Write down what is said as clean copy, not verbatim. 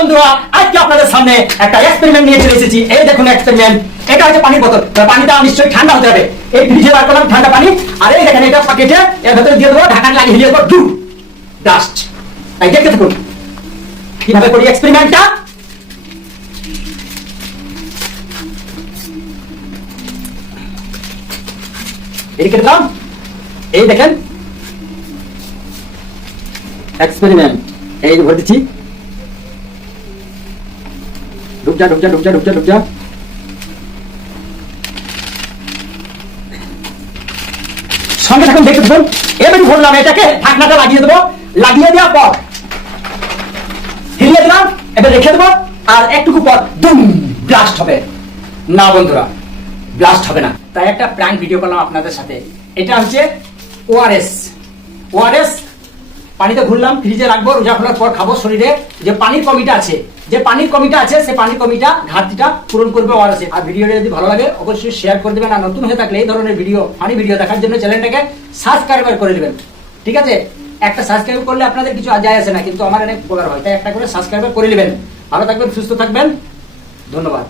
বন্ধুরা, আজকে আপনাদের সামনে একটা এক্সপেরিমেন্ট নিয়ে চলে এসেছি। এই দেখুন এক্সপেরিমেন্ট। এটা হচ্ছে পানির বোতল। পানিটা নিশ্চয়ই ঠান্ডা হতে হবে। এই ফ্রিজে বার করলাম ঠান্ডা পানি, আর এই দেখেন এটা প্যাকেটে এর ভেতরে দিয়ে দেবো, ঢাকা লাগিয়ে দিয়ে দেবো, ডু ডাস্ট। তাই দেখতে থাকুন কিভাবে করি এক্সপেরিমেন্টটা। এদিকে দিলাম, এই দেখেন এক্সপেরিমেন্ট। এই ভরে দিচ্ছি, ঢুক যা ঢুক যা ঢুক যা ঢুক যা ঢুক যা। সঙ্গে থাকুন, দেখতে থাকুন। এবারে ভরলাম, এটাকে ঢাকনাটা লাগিয়ে দেবো। লাগিয়ে দেওয়ার পর হিলিয়ে দিলাম, এবার রেখে দেবো। আর একটুকু পর দুম ব্লাস্ট হবে। না বন্ধুরা, ব্লাস্ট হবে না। তাই একটা প্র্যাঙ্ক ভিডিও করলাম আপনাদের সাথে। এটা হচ্ছে ওআরএস। ওআরএস পানিতে ঘুরলাম, ফ্রিজে রাখবো, রোজা খোলার পর খাবো। শরীরে যে পানির কমিটা আছে, সে পানির কমিটা ঘাটতিটা পূরণ করবে ওআরএস। আর ভিডিওটা যদি ভালো লাগে অবশ্যই শেয়ার করে দেবেন। আর নতুন হয়ে থাকলে এই ধরনের ফানি ভিডিও দেখার জন্য চ্যানেলটাকে সাবস্ক্রাইব করে দেবেন। ঠিক আছে, একটা সাবস্ক্রাইব করলে আপনাদের কিছু যায় আসে না, কিন্তু আমার অনেক উপকার হয়। তাই একটা করে সাবস্ক্রাইব করে নেবেন। ভালো থাকবেন, সুস্থ থাকবেন, ধন্যবাদ।